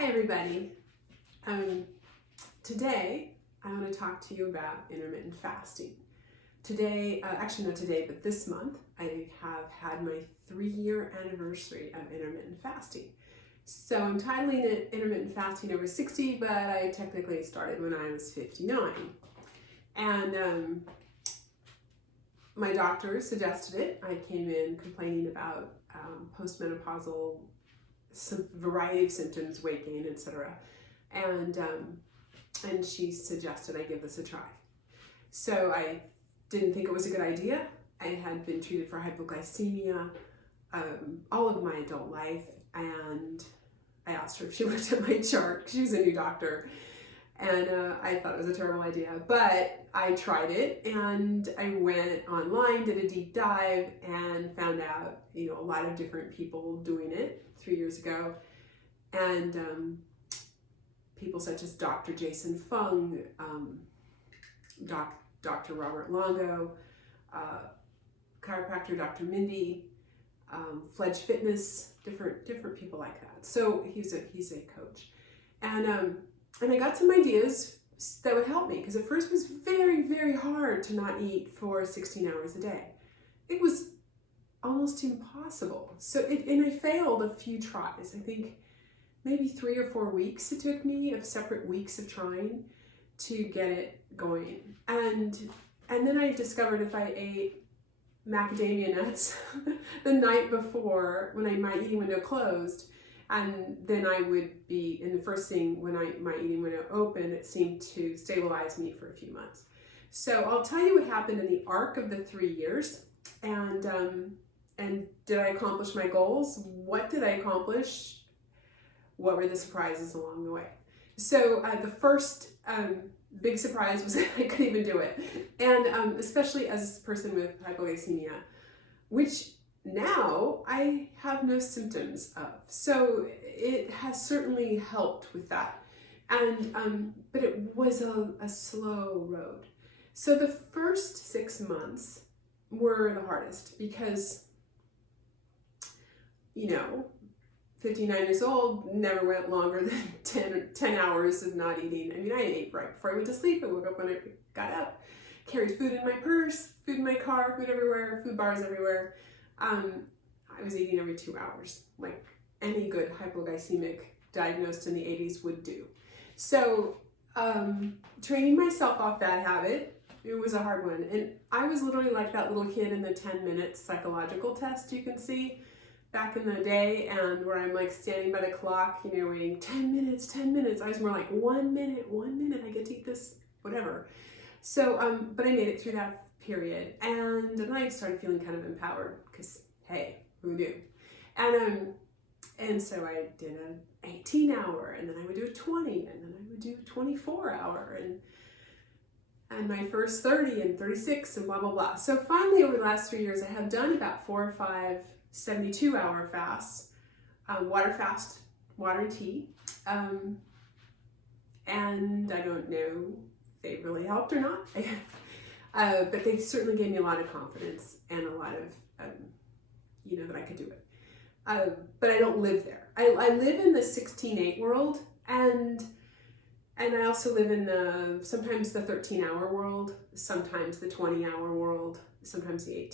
Hi everybody. Today I want to talk to you about intermittent fasting. Today, actually not today, but this month, I have had my 3-year anniversary of intermittent fasting. So I'm titling it Intermittent Fasting Over 60, but I technically started when I was 59. And my doctor suggested it. I came in complaining about postmenopausal variety of symptoms, weight gain, etc. And she suggested I give this a try. So I didn't think it was a good idea. I had been treated for hypoglycemia all of my adult life, and I asked her if she looked at my chart. She was a new doctor, and I thought it was a terrible idea. But I tried it, and I went online, did a deep dive, and found out a lot of different people doing it 3 years ago, and people such as Dr. Jason Fung, Dr. Robert Longo, chiropractor Dr. Mindy, Fledge Fitness, different people like that. So he's a coach, and I got some ideas that would help me, because at first it was very, very hard to not eat for 16 hours a day. It was almost impossible. And I failed a few tries. I think maybe 3 or 4 weeks it took me, of separate weeks of trying to get it going. And then I discovered if I ate macadamia nuts the night before, when my eating window closed, and then I would be, and the first thing when my eating window opened, it seemed to stabilize me for a few months. So I'll tell you what happened in the arc of the 3 years, and did I accomplish my goals? What did I accomplish? What were the surprises along the way? So the first big surprise was that I couldn't even do it. And especially as a person with hypoglycemia, which now I have no symptoms of. So it has certainly helped with that. And but it was a slow road. So the first 6 months were the hardest, because 59 years old, never went longer than 10 hours of not eating. I mean, I ate right before I went to sleep. I woke up when I got up, carried food in my purse, food in my car, food everywhere, food bars everywhere. I was eating every 2 hours, like any good hypoglycemic diagnosed in the 80s would do. So training myself off that habit, it was a hard one. And I was literally like that little kid in the 10-minute psychological test you can see back in the day, and where I'm like standing by the clock, waiting 10 minutes, 10 minutes. I was more like 1 minute, I get to eat this, whatever. So, but I made it through that period, and then I started feeling kind of empowered, because hey, who knew? And so I did an 18-hour, and then I would do a 20, and then I would do a 24-hour, and my first 30 and 36, and blah, blah, blah. So finally, over the last 3 years, I have done about 4 or 5 72-hour fasts, water fast, water and tea, and I don't know if they really helped or not, but they certainly gave me a lot of confidence and a lot of, that I could do it. But I don't live there. I live in the 16-8 world, and I also live in sometimes the 13-hour world, sometimes the 20-hour world, sometimes the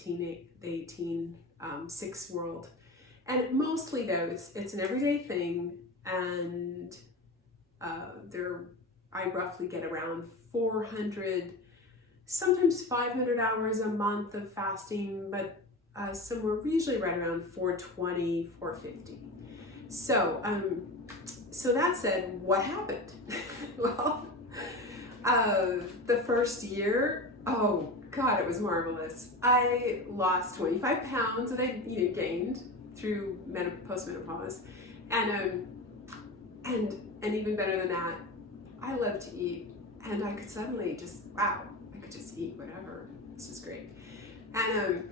18-6 world. And mostly though, it's an everyday thing, and I roughly get around 400, sometimes 500 hours a month of fasting, but somewhere usually right around 420, 450. So that said, what happened? Well, the first year, oh God, it was marvelous. I lost 25 pounds that I gained through postmenopause, and even better than that, I love to eat, and I could suddenly I could just eat whatever. This is great. And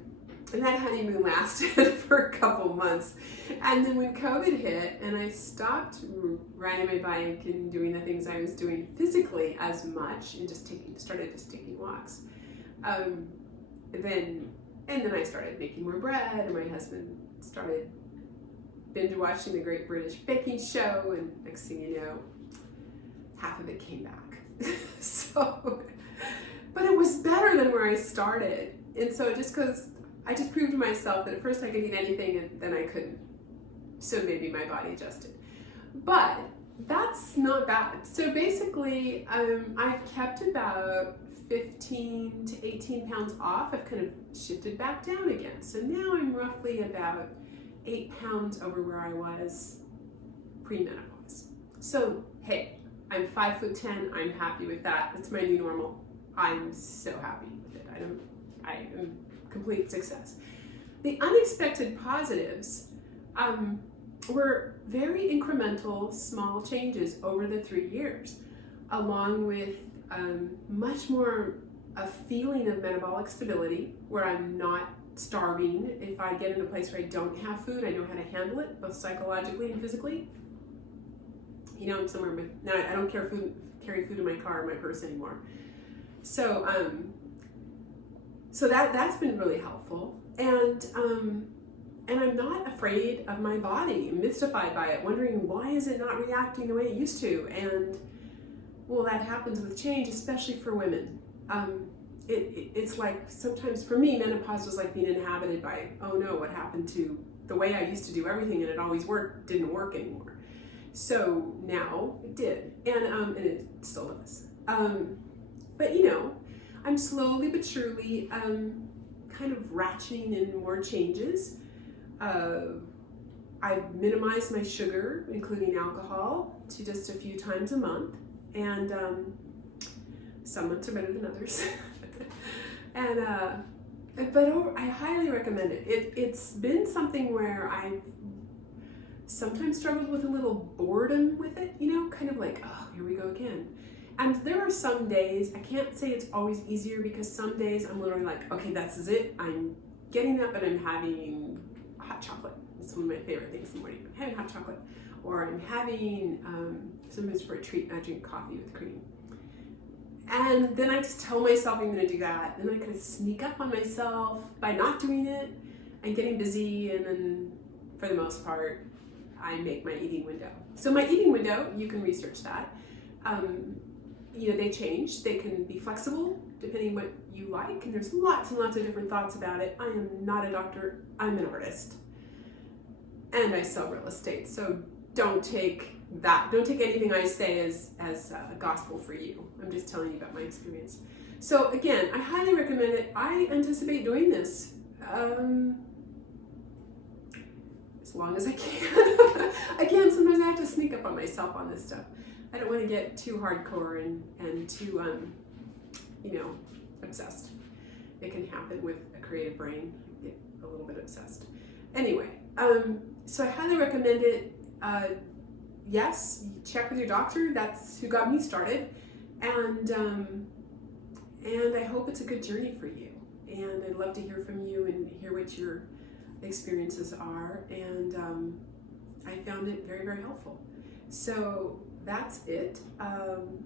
that honeymoon lasted for a couple months. And then when COVID hit and I stopped riding my bike and doing the things I was doing physically as much, and started taking walks, then I started making more bread, and my husband started binge watching the Great British Baking Show, and next thing you know, half of it came back. So, but it was better than where I started. And so just because I just proved to myself that at first I could eat anything and then I couldn't. So maybe my body adjusted. But that's not bad. So basically, I've kept about 15 to 18 pounds off. I've kind of shifted back down again. So now I'm roughly about 8 pounds over where I was pre-menopause. So hey, I'm 5'10". I'm happy with that. That's my new normal. I'm so happy with it. I am complete success. The unexpected positives were very incremental, small changes over the 3 years, along with much more a feeling of metabolic stability, where I'm not starving. If I get in a place where I don't have food, I know how to handle it, both psychologically and physically. You know, I'm somewhere now I don't carry food in my car or my purse anymore. So so that's been really helpful, and I'm not afraid of my body, mystified by it, wondering why is it not reacting the way it used to. And well, that happens with change, especially for women. It's like sometimes for me, menopause was like being inhabited by, oh no, what happened to the way I used to do everything and it always worked, didn't work anymore. So now it did, and it still does. But you know, I'm slowly but surely kind of ratcheting in more changes. I've minimized my sugar, including alcohol, to just a few times a month, and some months are better than others. But I highly recommend it. It's been something where I've sometimes struggled with a little boredom with it, you know, kind of like, oh, here we go again. And there are some days, I can't say it's always easier, because some days I'm literally like, okay, that's it. I'm getting up and I'm having hot chocolate. It's one of my favorite things in the morning. I'm having hot chocolate. Or I'm having, sometimes for a treat, I drink coffee with cream. And then I just tell myself I'm going to do that. Then I kind of sneak up on myself by not doing it and getting busy. And then for the most part, I make my eating window. So my eating window, you can research that. You know, they change. They can be flexible depending what you like. And there's lots and lots of different thoughts about it. I am not a doctor. I'm an artist. And I sell real estate. So don't take anything I say as gospel for you. I'm just telling you about my experience. So again, I highly recommend it. I anticipate doing this as long as I can. Again, sometimes I have to sneak up on myself on this stuff. I don't want to get too hardcore and too, you know, obsessed. It can happen with a creative brain. Get a little bit obsessed. Anyway, so I highly recommend it. Yes, check with your doctor. That's who got me started, and I hope it's a good journey for you. And I'd love to hear from you and hear what your experiences are. And I found it very, very helpful. So that's it. I'm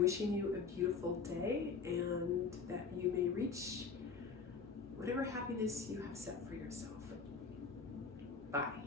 wishing you a beautiful day, and that you may reach whatever happiness you have set for yourself. Bye.